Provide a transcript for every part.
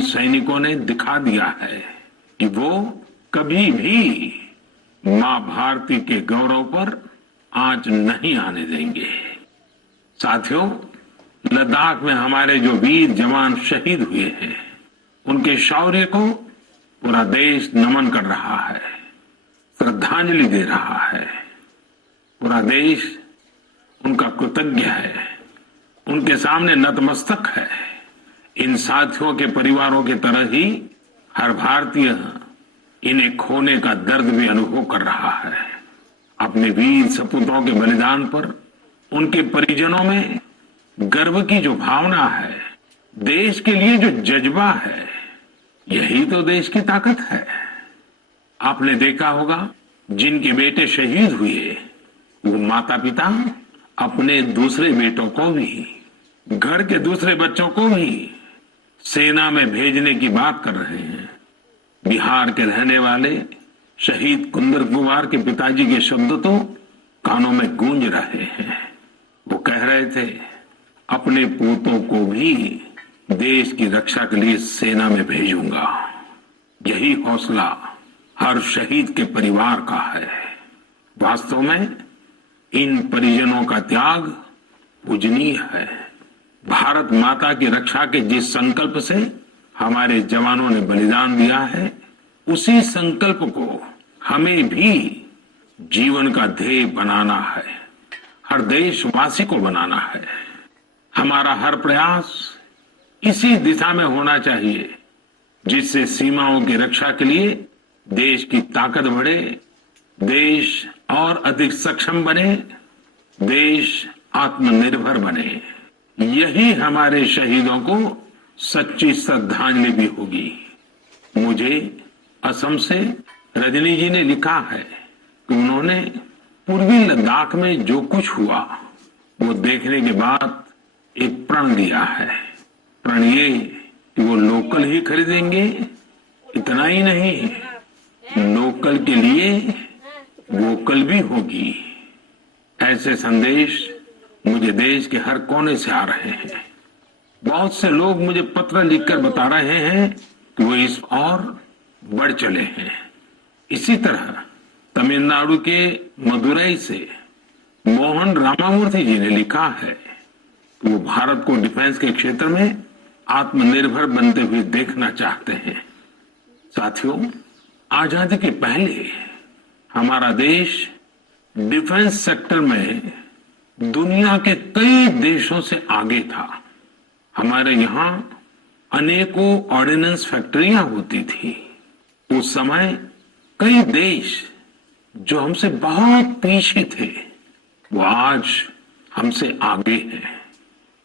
वीर सैनिकों ने दिखा दिया है कि वो कभी भी मां भारती के गौरव पर आंच नहीं आने देंगे। साथियों, लद्दाख में हमारे जो वीर जवान शहीद हुए हैं, उनके शौर्य को पूरा देश नमन कर रहा है, श्रद्धांजलि दे रहा है। पूरा देश उनका कृतज्ञ है, उनके सामने नतमस्तक है। इन साथियों के परिवारों की तरह ही हर भारतीय इन्हें खोने का दर्द भी अनुभव कर रहा है। अपने वीर सपूतों के बलिदान पर उनके परिजनों में गर्व की जो भावना है, देश के लिए जो जज्बा है, यही तो देश की ताकत है। आपने देखा होगा, जिनके बेटे शहीद हुए वो माता पिता अपने दूसरे बेटों को भी, घर के दूसरे बच्चों को भी सेना में भेजने की बात कर रहे हैं। बिहार के रहने वाले शहीद कुंदन कुमार के पिताजी के शब्द तो कानों में गूंज रहे हैं। वो कह रहे थे, अपने पोतों को भी देश की रक्षा के लिए सेना में भेजूंगा। यही हौसला हर शहीद के परिवार का है। वास्तव में इन परिजनों का त्याग पूजनीय है। भारत माता की रक्षा के जिस संकल्प से हमारे जवानों ने बलिदान दिया है, उसी संकल्प को हमें भी जीवन का ध्येय बनाना है, हर देशवासी को बनाना है। हमारा हर प्रयास इसी दिशा में होना चाहिए, जिससे सीमाओं की रक्षा के लिए देश की ताकत बढ़े, देश और अधिक सक्षम बने, देश आत्मनिर्भर बने। यही हमारे शहीदों को सच्ची श्रद्धांजलि भी होगी। मुझे असम से रजनी जी ने लिखा है कि उन्होंने पूर्वी लद्दाख में जो कुछ हुआ वो देखने के बाद एक प्रण लिया है। प्रण ये कि वो लोकल ही खरीदेंगे, इतना ही नहीं, लोकल के लिए वोकल भी होगी। ऐसे संदेश मुझे देश के हर कोने से आ रहे हैं। बहुत से लोग मुझे पत्र लिखकर बता रहे हैं कि वो इस और बढ़ चले हैं। इसी तरह तमिलनाडु के मदुरई से मोहन रामामूर्ति जी ने लिखा है कि वो भारत को डिफेंस के क्षेत्र में आत्मनिर्भर बनते हुए देखना चाहते हैं। साथियों, आजादी के पहले हमारा देश डिफेंस सेक्टर में दुनिया के कई देशों से आगे था। हमारे यहाँ अनेकों ऑर्डिनेंस फैक्ट्रियां होती थी। उस समय कई देश जो हमसे बहुत पीछे थे, वो आज हमसे आगे हैं।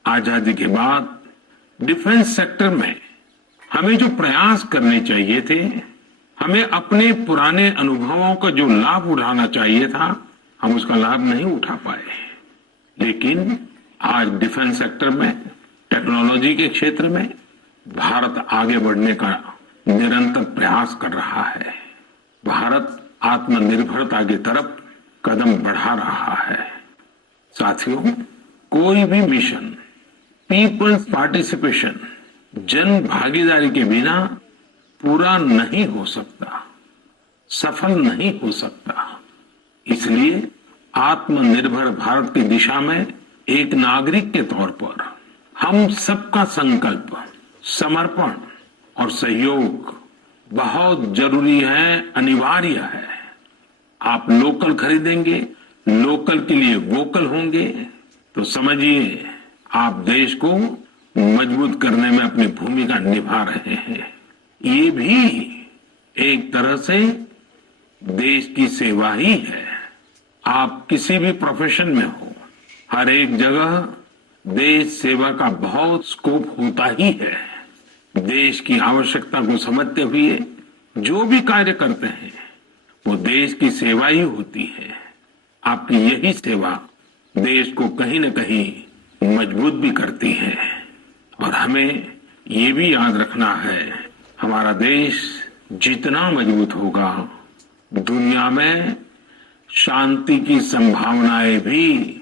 आजादी के बाद डिफेंस सेक्टर में हमें जो प्रयास करने चाहिए थे, हमें अपने पुराने अनुभवों का जो लाभ उठाना चाहिए था, हम उसका लाभ नहीं उठा पाए। लेकिन आज डिफेंस सेक्टर में, टेक्नोलॉजी के क्षेत्र में भारत आगे बढ़ने का निरंतर प्रयास कर रहा है। भारत आत्मनिर्भरता की तरफ कदम बढ़ा रहा है। साथियों, कोई भी मिशन पीपल्स पार्टिसिपेशन, जन भागीदारी के बिना पूरा नहीं हो सकता, सफल नहीं हो सकता। इसलिए आत्मनिर्भर भारत की दिशा में एक नागरिक के तौर पर हम सबका संकल्प, समर्पण और सहयोग बहुत जरूरी है, अनिवार्य है। आप लोकल खरीदेंगे, लोकल के लिए वोकल होंगे, तो समझिए आप देश को मजबूत करने में अपनी भूमिका निभा रहे हैं। ये भी एक तरह से देश की सेवा ही है। आप किसी भी प्रोफेशन में हो, हर एक जगह देश सेवा का बहुत स्कोप होता ही है। देश की आवश्यकता को समझते हुए जो भी कार्य करते हैं, वो देश की सेवा ही होती है। आपकी यही सेवा देश को कहीं न कहीं मजबूत भी करती है। और हमें ये भी याद रखना है, हमारा देश जितना मजबूत होगा, दुनिया में शांति की संभावनाएं भी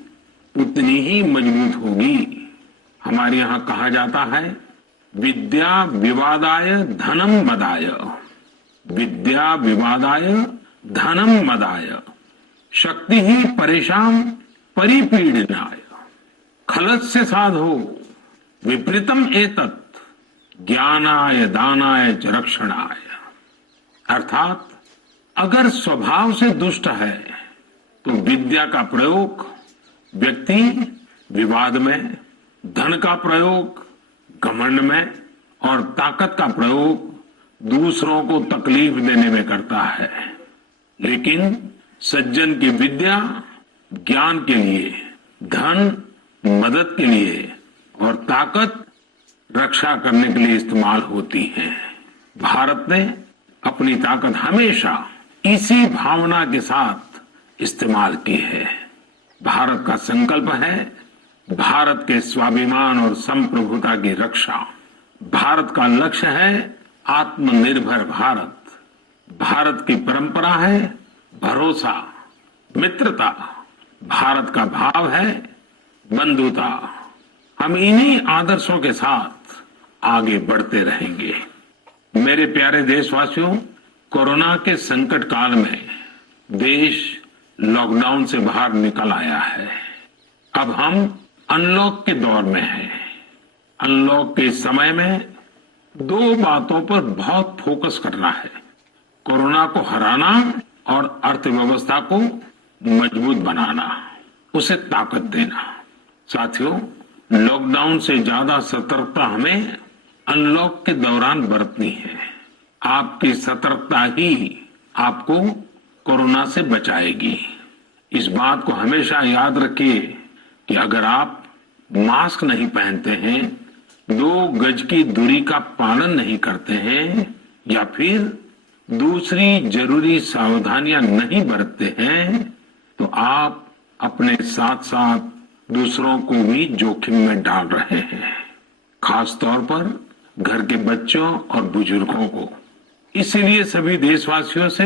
उतनी ही मजबूत होगी। हमारे यहाँ कहा जाता है, विद्या विवादाय धनम मदाय, विद्या विवादाय धनम मदाय, शक्ति ही परेशान परिपीडनाय, खलस्य साधो विपरीतम एतत् ज्ञानाय दानाय च रक्षणाय। अर्थात अगर स्वभाव से दुष्ट है तो विद्या का प्रयोग व्यक्ति विवाद में, धन का प्रयोग घमंड में और ताकत का प्रयोग दूसरों को तकलीफ देने में करता है। लेकिन सज्जन की विद्या ज्ञान के लिए, धन मदद के लिए और ताकत रक्षा करने के लिए इस्तेमाल होती है। भारत ने अपनी ताकत हमेशा इसी भावना के साथ इस्तेमाल की है। भारत का संकल्प है भारत के स्वाभिमान और संप्रभुता की रक्षा। भारत का लक्ष्य है आत्मनिर्भर भारत। भारत की परंपरा है भरोसा, मित्रता। भारत का भाव है बंधुता। हम इन्हीं आदर्शों के साथ आगे बढ़ते रहेंगे। मेरे प्यारे देशवासियों, कोरोना के संकट काल में देश लॉकडाउन से बाहर निकल आया है। अब हम अनलॉक के दौर में हैं। अनलॉक के समय में दो बातों पर बहुत फोकस करना है: कोरोना को हराना और अर्थव्यवस्था को मजबूत बनाना, उसे ताकत देना। साथियों, लॉकडाउन से ज्यादा सतर्कता हमें अनलॉक के दौरान बरतनी है। आपकी सतर्कता ही आपको कोरोना से बचाएगी। इस बात को हमेशा याद रखिए कि अगर आप मास्क नहीं पहनते हैं, 2 गज की दूरी का पालन नहीं करते हैं या फिर दूसरी जरूरी सावधानियां नहीं बरतते हैं तो आप अपने साथ साथ दूसरों को भी जोखिम में डाल रहे हैं, खास तौर पर घर के बच्चों और बुजुर्गों को। इसीलिए सभी देशवासियों से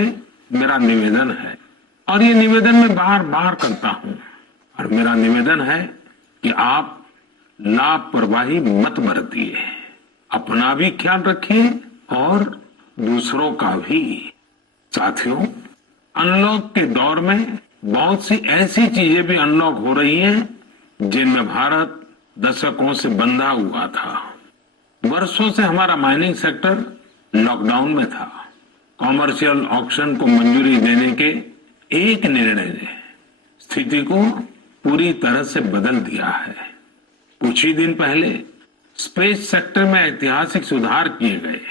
मेरा निवेदन है, और ये निवेदन मैं बार बार करता हूं, और मेरा निवेदन है कि आप लापरवाही मत बरतिए। अपना भी ख्याल रखिए और दूसरों का भी। साथियों, अनलॉक के दौर में बहुत सी ऐसी चीजें भी अनलॉक हो रही हैं जिनमें भारत दशकों से बंधा हुआ था। वर्षों से हमारा माइनिंग सेक्टर लॉकडाउन में था। कॉमर्शियल ऑक्शन को मंजूरी देने के एक निर्णय ने स्थिति को पूरी तरह से बदल दिया है। कुछ ही दिन पहले स्पेस सेक्टर में ऐतिहासिक सुधार किए गए।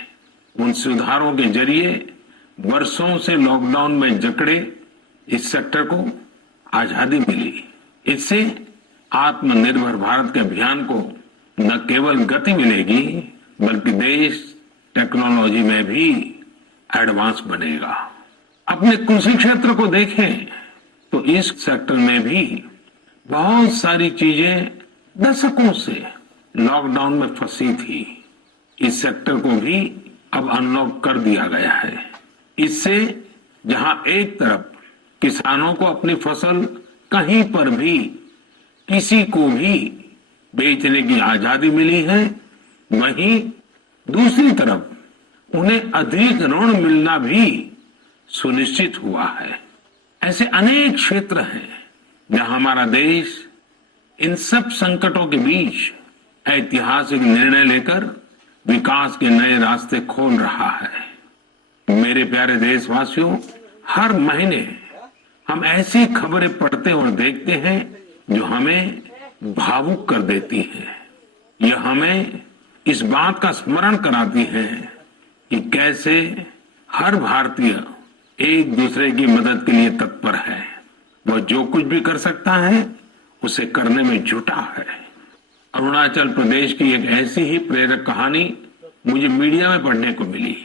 उन सुधारों के जरिए वर्षों से लॉकडाउन में जकड़े इस सेक्टर को आजादी मिली। इससे आत्मनिर्भर भारत के अभियान को न केवल गति मिलेगी बल्कि देश टेक्नोलॉजी में भी एडवांस बनेगा। अपने कृषि क्षेत्र को देखें तो इस सेक्टर में भी बहुत सारी चीजें दशकों से लॉकडाउन में फंसी थी। इस सेक्टर को भी अब अनलॉक कर दिया गया है। इससे जहां एक तरफ किसानों को अपनी फसल कहीं पर भी किसी को भी बेचने की आजादी मिली है, वहीं दूसरी तरफ उन्हें अधिक ऋण मिलना भी सुनिश्चित हुआ है। ऐसे अनेक क्षेत्र हैं जहां हमारा देश इन सब संकटों के बीच ऐतिहासिक निर्णय लेकर विकास के नए रास्ते खोल रहा है। मेरे प्यारे देशवासियों, हर महीने हम ऐसी खबरें पढ़ते और देखते हैं जो हमें भावुक कर देती हैं। यह हमें इस बात का स्मरण कराती है कि कैसे हर भारतीय एक दूसरे की मदद के लिए तत्पर है। वह जो कुछ भी कर सकता है उसे करने में जुटा है। अरुणाचल प्रदेश की एक ऐसी ही प्रेरक कहानी मुझे मीडिया में पढ़ने को मिली।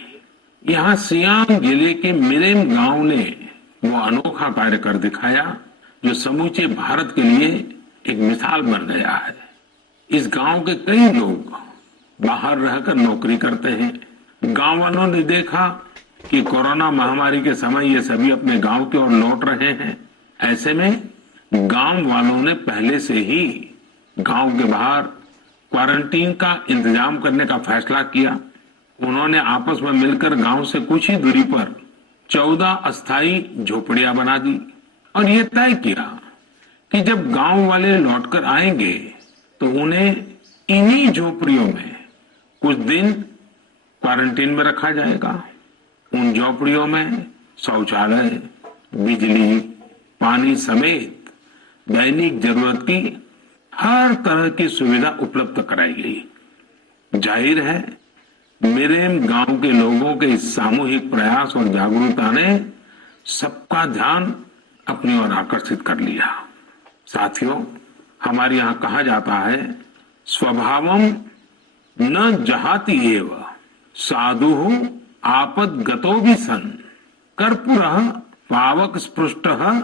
यहाँ सियांग जिले के मिरेम गांव ने वो अनोखा कार्य कर दिखाया जो समूचे भारत के लिए एक मिसाल बन गया है। इस गांव के कई लोग बाहर रहकर नौकरी करते हैं। गांव वालों ने देखा कि कोरोना महामारी के समय ये सभी अपने गांव की ओर लौट रहे हैं। ऐसे में गांव वालों ने पहले से ही गांव के बाहर क्वारंटीन का इंतजाम करने का फैसला किया। उन्होंने आपस में मिलकर गांव से कुछ ही दूरी पर 14 अस्थायी झोपड़ियां बना दी और ये तय किया कि जब गांव वाले लौटकर आएंगे तो उन्हें इन्हीं झोपड़ियों में कुछ दिन क्वारंटीन में रखा जाएगा। उन झोपड़ियों में शौचालय, बिजली, पानी समेत दैनिक जरूरत की हर तरह की सुविधा उपलब्ध कराई गई। जाहिर है मेरे गांव के लोगों के इस सामूहिक प्रयास और जागरूकता ने सबका ध्यान अपनी ओर आकर्षित कर लिया। साथियों, हमारे यहाँ कहा जाता है, स्वभावम न जहाति एव साधु आपद गतो भी सन कर्पूरः पावक स्पृष्टः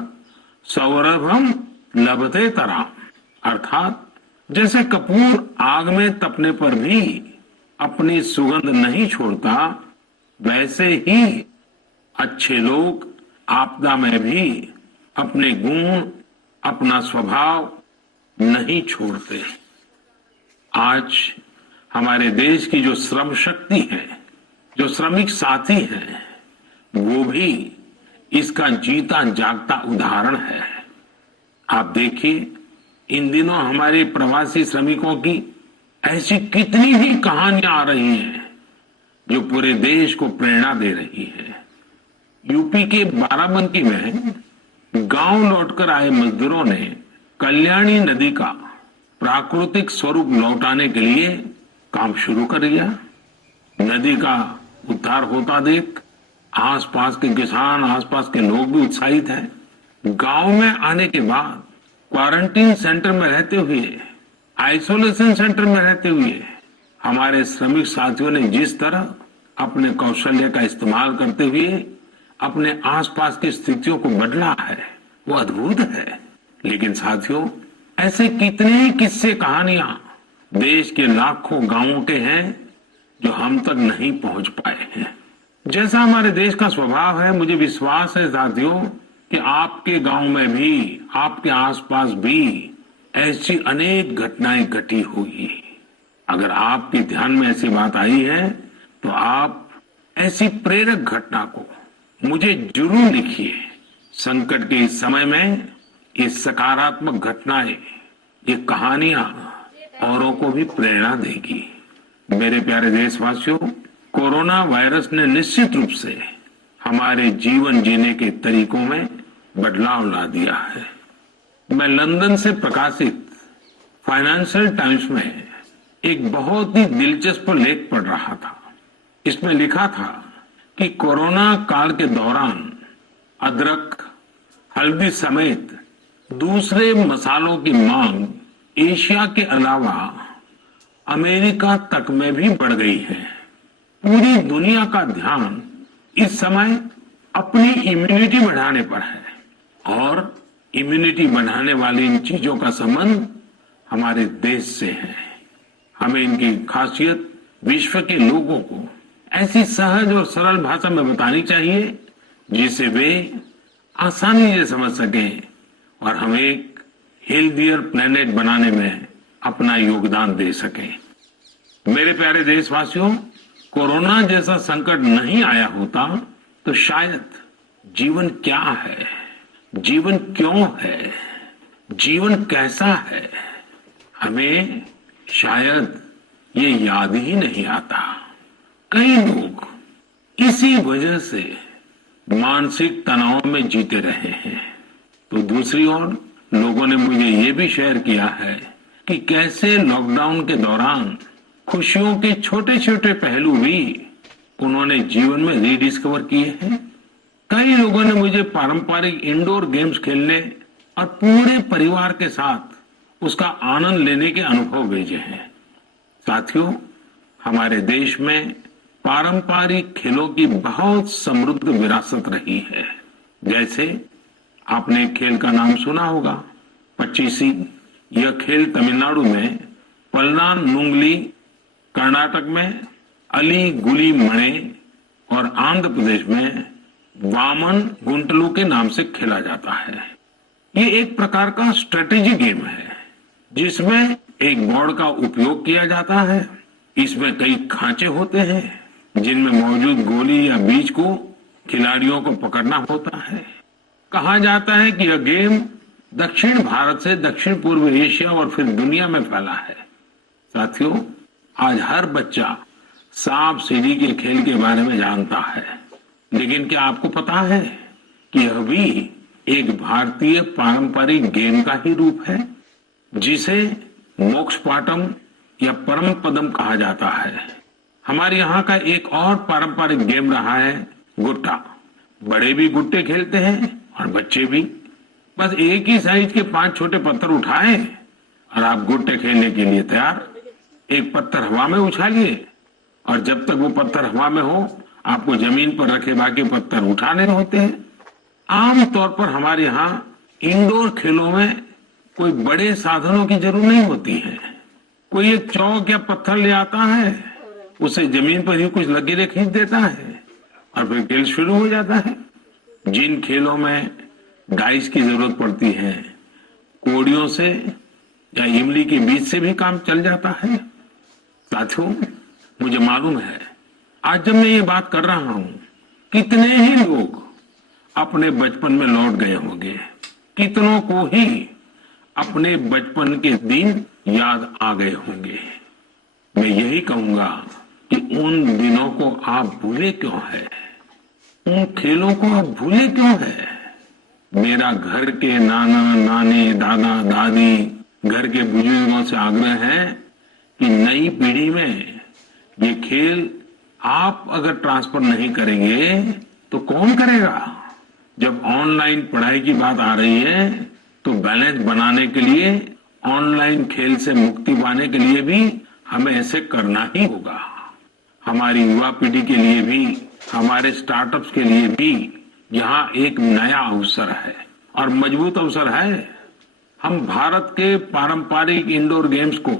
सौरभम लभते तराम। अर्थात जैसे कपूर आग में तपने पर भी अपनी सुगंध नहीं छोड़ता, वैसे ही अच्छे लोग आपदा में भी अपने गुण, अपना स्वभाव नहीं छोड़ते। आज हमारे देश की जो श्रम शक्ति है, जो श्रमिक साथी हैं, वो भी इसका जीता जागता उदाहरण है। आप देखिए, इन दिनों हमारे प्रवासी श्रमिकों की ऐसी कितनी ही कहानियां आ रही हैं जो पूरे देश को प्रेरणा दे रही है। यूपी के बाराबंकी में गांव लौटकर आए मजदूरों ने कल्याणी नदी का प्राकृतिक स्वरूप लौटाने के लिए काम शुरू कर दिया। नदी का उद्धार होता देख आसपास के किसान, आसपास के लोग भी उत्साहित हैं। गांव में आने के बाद क्वारंटीन सेंटर में रहते हुए, आइसोलेशन सेंटर में रहते हुए हमारे श्रमिक साथियों ने जिस तरह अपने कौशल्य का इस्तेमाल करते हुए अपने आसपास की स्थितियों को बदला है, वो अद्भुत है। लेकिन साथियों, ऐसे कितने ही किस्से, कहानियां देश के लाखों गांवों के हैं जो हम तक नहीं पहुंच पाए हैं। जैसा हमारे देश का स्वभाव है, मुझे विश्वास है साथियों कि आपके गांव में भी, आपके आसपास भी ऐसी अनेक घटनाएं घटी होगी। अगर आपके ध्यान में ऐसी बात आई है तो आप ऐसी प्रेरक घटना को मुझे जरूर लिखिए। संकट के इस समय में ये सकारात्मक घटनाएं, ये कहानियां औरों को भी प्रेरणा देगी। मेरे प्यारे देशवासियों, कोरोना वायरस ने निश्चित रूप से हमारे जीवन जीने के तरीकों में बदलाव ला दिया है। मैं लंदन से प्रकाशित फाइनेंशियल टाइम्स में एक बहुत ही दिलचस्प लेख पढ़ रहा था। इसमें लिखा था कि कोरोना काल के दौरान अदरक, हल्दी समेत दूसरे मसालों की मांग एशिया के अलावा अमेरिका तक में भी बढ़ गई है। पूरी दुनिया का ध्यान इस समय अपनी इम्यूनिटी बढ़ाने पर है और इम्यूनिटी बढ़ाने वाली इन चीजों का संबंध हमारे देश से है। हमें इनकी खासियत विश्व के लोगों को ऐसी सहज और सरल भाषा में बतानी चाहिए जिसे वे आसानी से समझ सकें और हम एक हेल्थियर प्लेनेट बनाने में अपना योगदान दे सकें। मेरे प्यारे देशवासियों, कोरोना जैसा संकट नहीं आया होता तो शायद जीवन क्या है, जीवन क्यों है, जीवन कैसा है, हमें शायद ये याद ही नहीं आता। कई लोग इसी वजह से मानसिक तनाव में जीते रहे हैं। तो दूसरी ओर लोगों ने मुझे ये भी शेयर किया है कि कैसे लॉकडाउन के दौरान खुशियों के छोटे छोटे पहलू भी उन्होंने जीवन में रीडिस्कवर किए हैं। कई लोगों ने मुझे पारंपरिक इंडोर गेम्स खेलने और पूरे परिवार के साथ उसका आनंद लेने के अनुभव भेजे हैं। साथियों, हमारे देश में पारंपरिक खेलों की बहुत समृद्ध विरासत रही है। जैसे आपने एक खेल का नाम सुना होगा, पचीसी। यह खेल तमिलनाडु में पल्लानुंगली, कर्नाटक में अली गुली मणे और आंध्र प्रदेश में वामन गुंटलू के नाम से खेला जाता है। ये एक प्रकार का स्ट्रेटेजी गेम है जिसमें एक बोर्ड का उपयोग किया जाता है। इसमें कई खांचे होते हैं जिनमें मौजूद गोली या बीज को खिलाड़ियों को पकड़ना होता है। कहा जाता है कि यह गेम दक्षिण भारत से दक्षिण पूर्व एशिया और फिर दुनिया में फैला है। साथियों, आज हर बच्चा सांप सीढ़ी के खेल के बारे में जानता है, लेकिन क्या आपको पता है कि यह भी एक भारतीय पारंपरिक गेम का ही रूप है, जिसे मोक्ष पाटम या परम पदम कहा जाता है। हमारे यहाँ का एक और पारंपरिक गेम रहा है गुट्टा। बड़े भी गुट्टे खेलते हैं और बच्चे भी। बस एक ही साइज के 5 छोटे पत्थर उठाए और आप गुट्टे खेलने के लिए तैयार। एक पत्थर हवा में उछालिए और जब तक वो पत्थर हवा में हो, आपको जमीन पर रखे बाकी पत्थर उठाने होते हैं। आमतौर पर हमारे यहाँ इंडोर खेलों में कोई बड़े साधनों की जरूरत नहीं होती है। कोई एक चौक या पत्थर ले आता है, उसे जमीन पर ही कुछ लकीरें खींच देता है और फिर खेल शुरू हो जाता है। जिन खेलों में डाइस की जरूरत पड़ती है, कोड़ियों से या इमली के बीज से भी काम चल जाता है। साथियों, मुझे मालूम है आज जब मैं ये बात कर रहा हूं, कितने ही लोग अपने बचपन में लौट गए होंगे। कितनों को ही अपने बचपन के दिन याद आ गए होंगे। मैं यही कहूंगा कि उन दिनों को आप भूले क्यों है, उन खेलों को आप भूले क्यों है। मेरा घर के नाना नानी दादा दादी घर के बुजुर्गों से आग्रह है कि नई पीढ़ी में ये खेल आप अगर ट्रांसफर नहीं करेंगे तो कौन करेगा। जब ऑनलाइन पढ़ाई की बात आ रही है तो बैलेंस बनाने के लिए, ऑनलाइन खेल से मुक्ति पाने के लिए भी हमें ऐसे करना ही होगा। हमारी युवा पीढ़ी के लिए भी, हमारे स्टार्टअप्स के लिए भी यहाँ एक नया अवसर है और मजबूत अवसर है। हम भारत के पारंपरिक इंडोर गेम्स को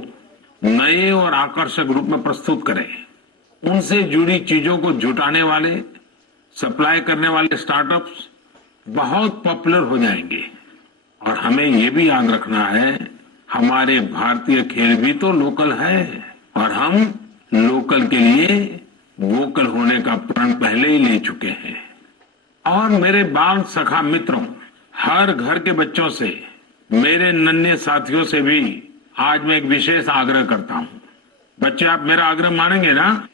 नए और आकर्षक रूप में प्रस्तुत करें। उनसे जुड़ी चीजों को जुटाने वाले, सप्लाई करने वाले स्टार्टअप्स बहुत पॉपुलर हो जाएंगे। और हमें ये भी याद रखना है, हमारे भारतीय खेल भी तो लोकल है और हम लोकल के लिए वोकल होने का प्रण पहले ही ले चुके हैं। और मेरे बाल सखा मित्रों, हर घर के बच्चों से, मेरे नन्हे साथियों से भी आज मैं एक विशेष आग्रह करता हूं। बच्चे, आप मेरा आग्रह मानेंगे ना?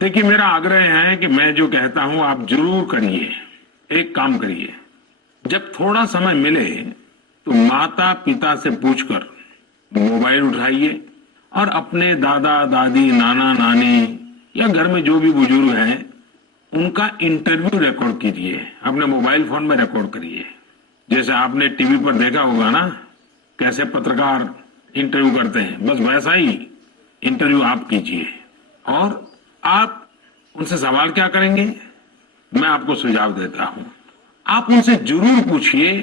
देखिए, मेरा आग्रह है कि मैं जो कहता हूं आप जरूर करिए। एक काम करिए, जब थोड़ा समय मिले तो माता पिता से पूछकर मोबाइल उठाइए और अपने दादा दादी नाना नानी या घर में जो भी बुजुर्ग हैं उनका इंटरव्यू रिकॉर्ड कीजिए। अपने मोबाइल फोन में रिकॉर्ड करिए। जैसे आपने टीवी पर देखा होगा ना, कैसे पत्रकार इंटरव्यू करते हैं, बस वैसा ही इंटरव्यू आप कीजिए। और आप उनसे सवाल क्या करेंगे, मैं आपको सुझाव देता हूं। आप उनसे जरूर पूछिए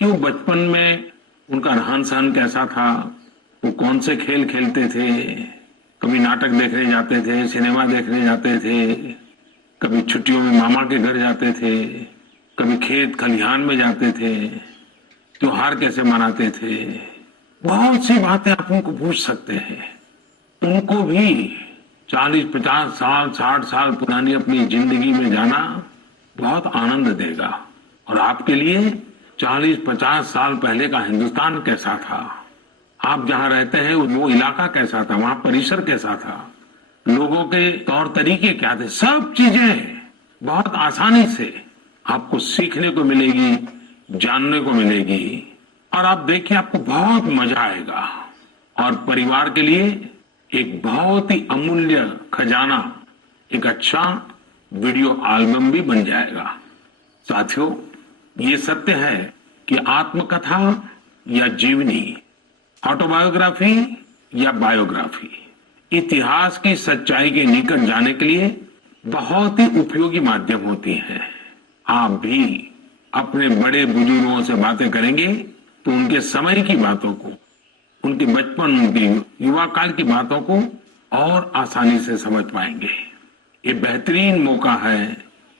कि वो बचपन में उनका रहन सहन कैसा था, वो कौन से खेल खेलते थे। कभी नाटक देखने जाते थे, सिनेमा देखने जाते थे, कभी छुट्टियों में मामा के घर जाते थे, कभी खेत खलिहान में जाते थे, त्योहार कैसे मनाते थे। बहुत सी बातें आप उनको पूछ सकते हैं। उनको भी 40-50 साल 60 साल पुरानी अपनी जिंदगी में जाना बहुत आनंद देगा। और आपके लिए 40-50 साल पहले का हिंदुस्तान कैसा था, आप जहां रहते हैं वो इलाका कैसा था, वहां परिसर कैसा था, लोगों के तौर तरीके क्या थे, सब चीजें बहुत आसानी से आपको सीखने को मिलेगी, जानने को मिलेगी। और आप देखिए, आपको बहुत मजा आएगा। और परिवार के लिए एक बहुत ही अमूल्य खजाना, एक अच्छा वीडियो एल्बम भी बन जाएगा। साथियों, ये सत्य है कि आत्मकथा या जीवनी, ऑटोबायोग्राफी या बायोग्राफी, इतिहास की सच्चाई के निकट जाने के लिए बहुत ही उपयोगी माध्यम होती है। आप भी अपने बड़े बुजुर्गों से बातें करेंगे तो उनके समय की बातों को, उनके बचपन, उनके युवा काल की बातों को और आसानी से समझ पाएंगे। ये बेहतरीन मौका है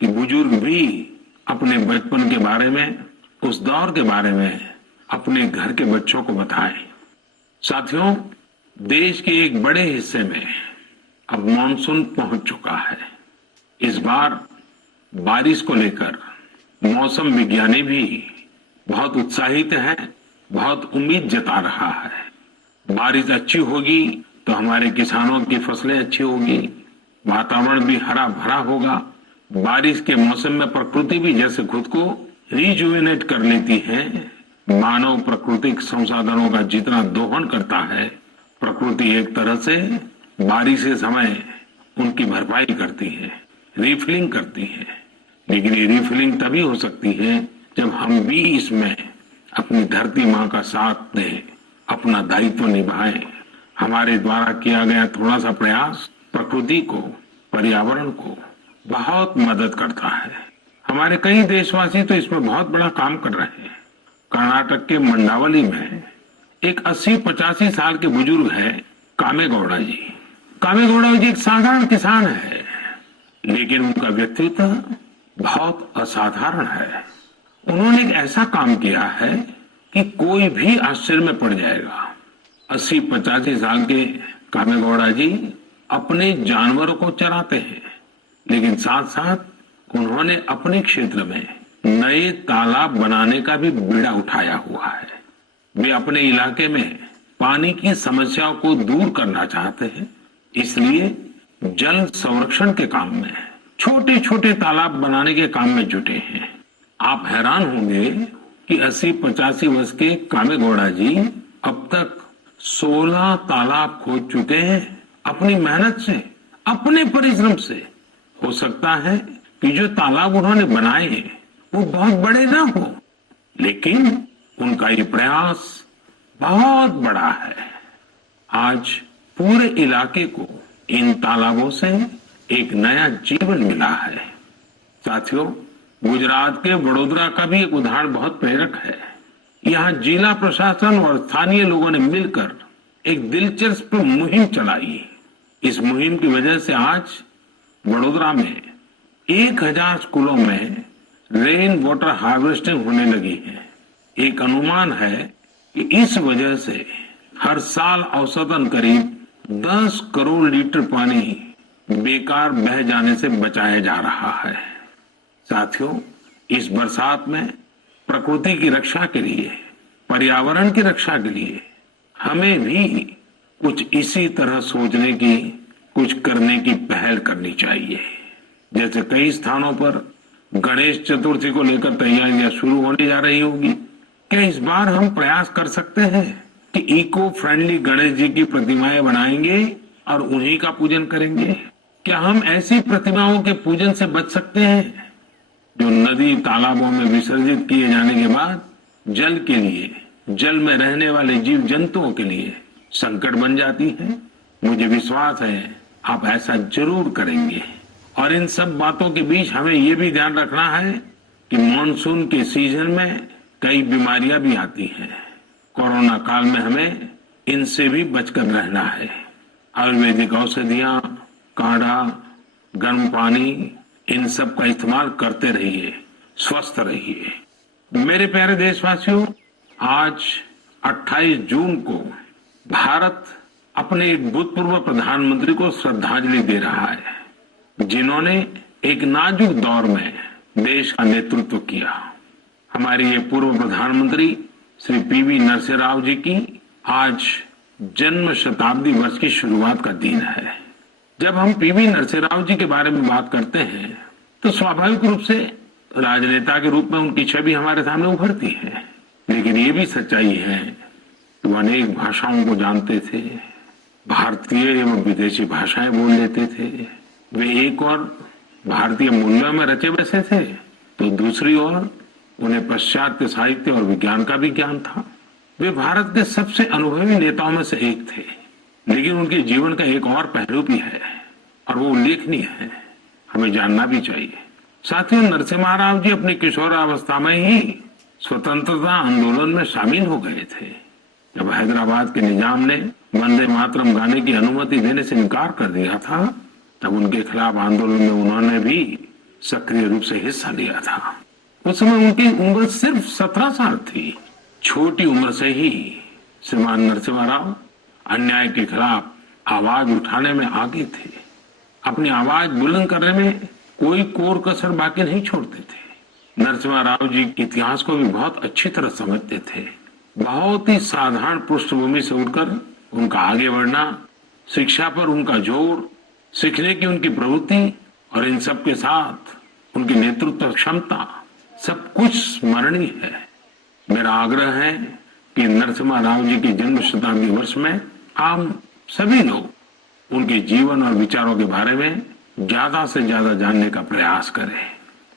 कि बुजुर्ग भी अपने बचपन के बारे में, उस दौर के बारे में अपने घर के बच्चों को बताएं। साथियों, देश के एक बड़े हिस्से में अब मानसून पहुंच चुका है। इस बार बारिश को लेकर मौसम विज्ञानी भी बहुत उत्साहित है, बहुत उम्मीद जता रहा है। बारिश अच्छी होगी तो हमारे किसानों की फसलें अच्छी होगी, वातावरण भी हरा भरा होगा। बारिश के मौसम में प्रकृति भी जैसे खुद को रिजुवेनेट कर लेती है। मानव प्राकृतिक संसाधनों का जितना दोहन करता है, प्रकृति एक तरह से बारिश के समय उनकी भरपाई करती है, रिफिलिंग करती है। लेकिन ये रिफिलिंग तभी हो सकती है जब हम भी इसमें अपनी धरती माँ का साथ दें, अपना दायित्व निभाएं। हमारे द्वारा किया गया थोड़ा सा प्रयास प्रकृति को, पर्यावरण को बहुत मदद करता है। हमारे कई देशवासी तो इसमें बहुत बड़ा काम कर रहे हैं। कर्नाटक के मंडावली में एक 80-85 साल के बुजुर्ग है कामेगौड़ा जी। कामेगौड़ा जी एक साधारण किसान है, लेकिन उनका व्यक्तित्व बहुत असाधारण है। उन्होंने एक ऐसा काम किया है कि कोई भी आश्चर्य में पड़ जाएगा। 80-85 साल के कामेगौड़ा जी अपने जानवरों को चराते हैं, लेकिन साथ साथ उन्होंने अपने क्षेत्र में नए तालाब बनाने का भी बीड़ा उठाया हुआ है। वे अपने इलाके में पानी की समस्याओं को दूर करना चाहते हैं, इसलिए जल संरक्षण के काम में छोटे छोटे तालाब बनाने के काम में जुटे हैं। आप हैरान होंगे कि 80-85 वर्ष के कामेगौड़ा जी अब तक 16 तालाब खोद चुके हैं अपनी मेहनत से, अपने परिश्रम से। हो सकता है कि जो तालाब उन्होंने बनाए हैं वो बहुत बड़े ना हो, लेकिन उनका ये प्रयास बहुत बड़ा है। आज पूरे इलाके को इन तालाबों से एक नया जीवन मिला है। साथियों, गुजरात के वडोदरा का भी एक उदाहरण बहुत प्रेरक है। यहाँ जिला प्रशासन और स्थानीय लोगों ने मिलकर एक दिलचस्प मुहिम चलाई। इस मुहिम की वजह से आज वडोदरा में 1000 स्कूलों में रेन वाटर हार्वेस्टिंग होने लगी है। एक अनुमान है कि इस वजह से हर साल औसतन करीब 10 करोड़ लीटर पानी बेकार बह जाने से बचाया जा रहा है। साथियों, इस बरसात में प्रकृति की रक्षा के लिए, पर्यावरण की रक्षा के लिए हमें भी कुछ इसी तरह सोचने की, कुछ करने की पहल करनी चाहिए। जैसे कई स्थानों पर गणेश चतुर्थी को लेकर तैयारियां शुरू होने जा रही होगी, क्या इस बार हम प्रयास कर सकते हैं कि इको फ्रेंडली गणेश जी की प्रतिमाएं बनाएंगे और उन्हीं का पूजन करेंगे? क्या हम ऐसी प्रतिमाओं के पूजन से बच सकते हैं जो नदी तालाबों में विसर्जित किए जाने के बाद जल के लिए, जल में रहने वाले जीव जंतुओं के लिए संकट बन जाती है? मुझे विश्वास है आप ऐसा जरूर करेंगे। और इन सब बातों के बीच हमें ये भी ध्यान रखना है कि मानसून के सीजन में कई बीमारियां भी आती हैं। कोरोना काल में हमें इनसे भी बचकर रहना है। आयुर्वेदिक औषधियां, काढ़ा, गर्म पानी, इन सब का इस्तेमाल करते रहिए, स्वस्थ रहिए। मेरे प्यारे देशवासियों, आज 28 जून को भारत अपने एक भूतपूर्व प्रधानमंत्री को श्रद्धांजलि दे रहा है, जिन्होंने एक नाजुक दौर में देश का नेतृत्व किया। हमारे ये पूर्व प्रधानमंत्री श्री पीवी नरसिम्हा राव जी की आज जन्म शताब्दी वर्ष की शुरुआत का दिन है। जब हम पीवी नरसिम्हा राव जी के बारे में बात करते हैं तो स्वाभाविक रूप से राजनेता के रूप में उनकी छवि हमारे सामने उभरती है, लेकिन ये भी सच्चाई है कि वो अनेक भाषाओं को जानते थे, भारतीय एवं विदेशी भाषाएं बोल लेते थे। वे एक और भारतीय मूल्यों में रचे बसे थे, तो दूसरी ओर उन्हें पाश्चात्य साहित्य और विज्ञान का भी ज्ञान था। वे भारत के सबसे अनुभवी नेताओं में से एक थे, लेकिन उनके जीवन का एक और पहलू भी है और वो उल्लेखनीय है, हमें जानना भी चाहिए। साथियों, नरसिम्हा राव जी अपनी किशोरावस्था में ही स्वतंत्रता आंदोलन में शामिल हो गए थे। जब हैदराबाद के निजाम ने वंदे मातरम गाने की अनुमति देने से इनकार कर दिया था, तब उनके खिलाफ आंदोलन में उन्होंने भी सक्रिय रूप से हिस्सा लिया था। उस समय उनकी उम्र सिर्फ 17 साल थी। छोटी उम्र से ही श्रीमान नरसिम्हा राव अन्याय के खिलाफ आवाज उठाने में आगे थे। अपनी आवाज बुलंद करने में कोई कोर कसर बाकी नहीं छोड़ते थे। नरसिम्हा राव जी इतिहास को भी बहुत अच्छी तरह समझते थे। बहुत ही साधारण पृष्ठभूमि से उठकर उनका आगे बढ़ना, शिक्षा पर उनका जोर, सीखने की उनकी प्रवृत्ति और इन सब के साथ उनकी नेतृत्व क्षमता सब कुछ स्मरणीय है। मेरा आग्रह है कि नरसिम्हा राव जी के जन्म शताब्दी वर्ष में हम सभी लोग उनके जीवन और विचारों के बारे में ज्यादा से ज्यादा जानने का प्रयास करें।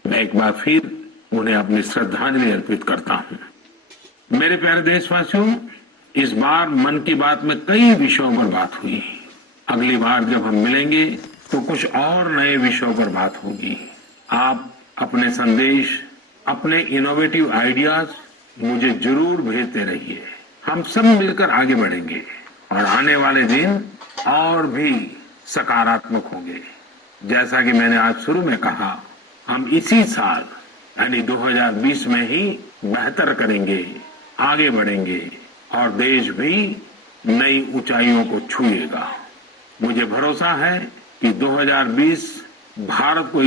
मैं एक बार फिर उन्हें अपनी श्रद्धांजलि अर्पित करता हूं। मेरे प्यारे देशवासियों, इस बार मन की बात में कई विषयों पर बात हुई। अगली बार जब हम मिलेंगे तो कुछ और नए विषयों पर बात होगी। आप अपने संदेश, अपने इनोवेटिव आइडियाज मुझे जरूर भेजते रहिए। हम सब मिलकर आगे बढ़ेंगे और आने वाले दिन और भी सकारात्मक होंगे। जैसा कि मैंने आज शुरू में कहा, हम इसी साल यानी 2020 में ही बेहतर करेंगे, आगे बढ़ेंगे और देश भी नई ऊंचाइयों को छुएगा। मुझे भरोसा है कि 2020 भारत को